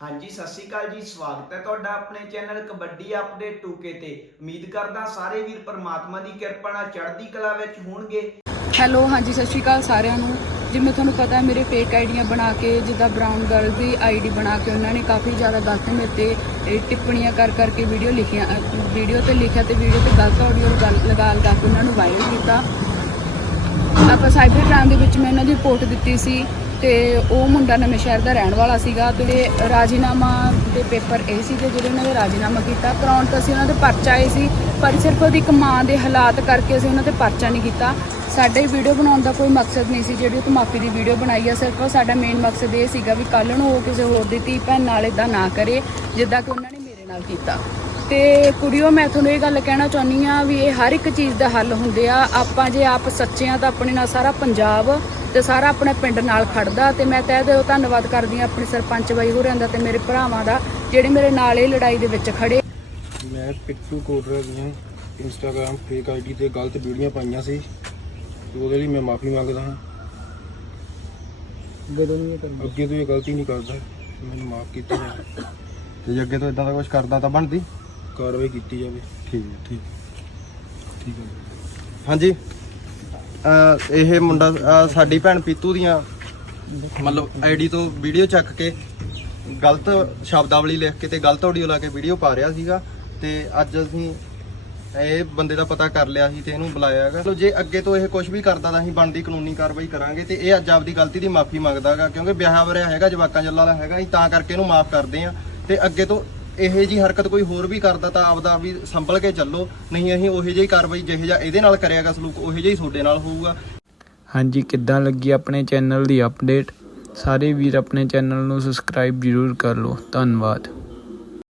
ਹਾਂਜੀ, ਸਤਿ ਸ਼੍ਰੀ ਅਕਾਲ ਜੀ, ਸਵਾਗਤ ਹੈ ਤੁਹਾਡਾ ਆਪਣੇ ਚੈਨਲ ਕਬੱਡੀ ਅਪਡੇਟ 2K ਤੇ। ਉਮੀਦ ਕਰਦਾ ਸਾਰੇ ਵੀਰ ਪਰਮਾਤਮਾ ਦੀ ਕਿਰਪਾ ਨਾਲ ਚੜ੍ਹਦੀ ਕਲਾ ਵਿੱਚ ਹੋਣਗੇ। ਹੈਲੋ, ਹਾਂਜੀ, ਸਤਿ ਸ਼੍ਰੀ ਅਕਾਲ ਸਾਰਿਆਂ ਨੂੰ। ਜਿਵੇਂ ਤੁਹਾਨੂੰ ਪਤਾ ਹੈ, ਮੇਰੇ ਫੇਕ ਆਈਡੀਆਂ ਬਣਾ ਕੇ, ਜਿੱਦਾਂ ਬ੍ਰਾਊਨ ਗਰਲ ਦੀ ਆਈਡੀ ਬਣਾ ਕੇ ਉਹਨਾਂ ਨੇ ਕਾਫੀ ਜ਼ਿਆਦਾ ਗਲਤ ਮੇਰੇ ਤੇ ਟਿੱਪਣੀਆਂ ਕਰ ਕਰਕੇ ਵੀਡੀਓ ਲਿਖੀਆਂ ਵੀਡੀਓ ਤੇ ਲਿਖਿਆ ਤੇ ਵੀਡੀਓ ਤੇ ਗਲਤ ਆਡੀਓ ਲਗਾ ਲਗਾ ਕੇ ਉਹਨਾਂ ਨੂੰ ਵਾਇਰਲ ਕੀਤਾ। ਸਾਈਬਰ ਕ੍ਰਾਈਮ ਦੇ ਵਿੱਚ ਮੈਂ ਇਹਨਾਂ ਦੀ ਰਿਪੋਰਟ ਦਿੱਤੀ ਸੀ ਤੇ ਉਹ ਮੁੰਡਾ ਨਵੇਂ ਸ਼ਹਿਰ ਦਾ ਰਹਿਣ ਵਾਲਾ ਸੀਗਾ ਤੇ ਰਾਜੀਨਾਮਾ ਦੇ ਪੇਪਰ ਇਹ ਸੀ ਤੇ ਜਿਹੜੇ ਉਹਨਾਂ ਨੇ ਰਾਜੀਨਾਮਾ ਕੀਤਾ। ਕਰਾਉਣ ਤਾਂ ਅਸੀਂ ਉਹਨਾਂ ਦੇ ਪਰਚਾ ਆਏ ਸੀ, ਪਰ ਸਿਰਫ ਉਹਦੀ ਇੱਕ ਮਾਂ ਦੇ ਹਾਲਾਤ ਕਰਕੇ ਅਸੀਂ ਉਹਨਾਂ ਤੇ ਪਰਚਾ ਨਹੀਂ ਕੀਤਾ। ਸਾਡੇ ਵੀਡੀਓ ਬਣਾਉਣ ਦਾ ਕੋਈ ਮਕਸਦ ਨਹੀਂ ਸੀ, ਜਿਹੜੀ ਉਹ ਮਾਫੀ ਦੀ ਵੀਡੀਓ ਬਣਾਈ ਆ, ਸਿਰਫ ਸਾਡਾ ਮੇਨ ਮਕਸਦ ਇਹ ਸੀਗਾ ਵੀ ਕੱਲ ਨੂੰ ਉਹ ਕਿਸੇ ਹੋਰ ਦੀ ਧੀ ਭੈਣ ਨਾਲ ਇਦਾਂ ਨਾ ਕਰੇ, ਜਿੱਦਾਂ ਕਿ ਉਹਨਾਂ ਨੇ ਮੇਰੇ ਨਾਲ ਕੀਤਾ। ਤੇ ਕੁੜੀਓ ਮੈਂ ਤੁਹਾਨੂੰ ਇਹ ਗੱਲ ਕਹਿਣਾ ਚਾਹੁੰਦੀ ਆ ਵੀ ਇਹ ਹਰ ਇੱਕ ਚੀਜ਼ ਦਾ ਹੱਲ ਹੁੰਦੇ ਆ। ਆਪਾਂ ਜੇ ਆਪ ਸੱਚੇ ਆ ਤਾਂ ਆਪਣੇ ਨਾਲ ਸਾਰਾ ਪੰਜਾਬ ਤੇ ਸਾਰਾ ਆਪਣਾ ਪਿੰਡ ਨਾਲ ਖੜਦਾ ਤੇ ਮੈਂ ਤਹਿ ਦਿਲੋਂ ਧੰਨਵਾਦ ਕਰਦੀ ਆ ਆਪਣੇ ਸਰਪੰਚ ਬਾਈ ਹੋਰਾਂ ਦਾ ਤੇ ਮੇਰੇ ਭਰਾਵਾਂ ਦਾ ਜਿਹੜੇ ਮੇਰੇ ਨਾਲ ਇਹ ਲੜਾਈ ਦੇ ਵਿੱਚ ਖੜੇ। ਮੈਂ ਪਿੱਟੂ ਕੋਟਰਾ ਦੀਆਂ ਇੰਸਟਾਗ੍ਰam ਫੇਕ ਆਈਡੀ ਤੇ ਗਲਤ ਵੀਡੀਓ ਪਾਈਆਂ ਸੀ। ਉਹਦੇ ਲਈ ਮੈਂ ਮਾਫੀ ਮੰਗਦਾ ਹਾਂ। ਅੱਗੇ ਤੋਂ ਇਹ ਗਲਤੀ ਨਹੀਂ ਕਰਦਾ। ਮੈਨੂੰ ਮਾਫ ਕੀਤਾ ਜਾਵੇ। ਤੇ ਜੇ ਅੱਗੇ ਤੋਂ ਇਦਾਂ ਦਾ ਕੁਝ ਕਰਦਾ ਤਾਂ ਬਣਦੀ। ਕਾਰਵਾਈ ਕੀਤੀ ਜਾਵੇ। ਠੀਕ ਹੈ ਠੀਕ ਠੀਕ ਹੈ। ਹਾਂਜੀ। ਅਹ ਇਹ ਮੁੰਡਾ ਅਹ ਸਾਡੀ ਭੈਣ ਪੀਤੂ ਦੀਆਂ ਮਤਲਬ ਆਈਡੀ ਤੋਂ ਵੀਡੀਓ ਚੱਕ ਕੇ ਗਲਤ ਸ਼ਬਦਾਵਲੀ ਲਿਖ ਕੇ ਤੇ ਗਲਤ ਆਡੀਓ ਲਾ ਕੇ ਵੀਡੀਓ ਪਾ ਰਿਹਾ ਸੀਗਾ ਤੇ ਅੱਜ ਅਸੀਂ ਇਹ ਬੰਦੇ ਦਾ ਪਤਾ ਕਰ ਲਿਆ ਸੀ ਤੇ ਇਹਨੂੰ ਬੁਲਾਇਆ ਹੈਗਾ। ਚਲੋ ਜੇ ਅੱਗੇ ਤੋਂ ਇਹ ਕੁਝ ਵੀ ਕਰਦਾ ਤਾਂ ਅਸੀਂ ਬਣਦੀ ਕਾਨੂੰਨੀ ਕਾਰਵਾਈ ਕਰਾਂਗੇ ਤੇ ਇਹ ਅੱਜ ਆਪਦੀ ਗਲਤੀ ਦੀ ਮਾਫੀ ਮੰਗਦਾਗਾ ਕਿਉਂਕਿ ਵਿਆਹ ਵਰਿਆ ਹੈਗਾ ਜਵਾਕਾਂ ਜੱਲਾ ਵਾਲਾ ਹੈਗਾ ਅਸੀਂ ਤਾਂ ਕਰਕੇ ਇਹਨੂੰ ਮਾਫ ਕਰਦੇ ਆ ਤੇ ਅੱਗੇ ਤੋਂ ਇਹੋ ਜੀ ਹਰਕਤ ਕੋਈ ਹੋਰ ਵੀ ਕਰਦਾ ਤਾਂ ਆਪਦਾ ਵੀ ਸੰਭਲ ਕੇ ਚੱਲੋ, ਨਹੀਂ ਅਸੀਂ ਉਹੋ ਜਿਹੀ ਕਾਰਵਾਈ ਜਿਹੋ ਜਿਹਾ ਇਹਦੇ ਨਾਲ ਕਰਿਆਗਾ ਸਲੂਕ, ਉਹੋ ਜਿਹੀ ਤੁਹਾਡੇ ਨਾਲ ਹੋਊਗਾ। ਹਾਂਜੀ, ਕਿੱਦਾਂ ਲੱਗੀ ਆਪਣੇ ਚੈਨਲ ਦੀ ਅਪਡੇਟ ਸਾਰੇ ਵੀਰ ਆਪਣੇ ਚੈਨਲ ਨੂੰ ਸਬਸਕ੍ਰਾਈਬ ਜ਼ਰੂਰ ਕਰ ਲਓ। ਧੰਨਵਾਦ।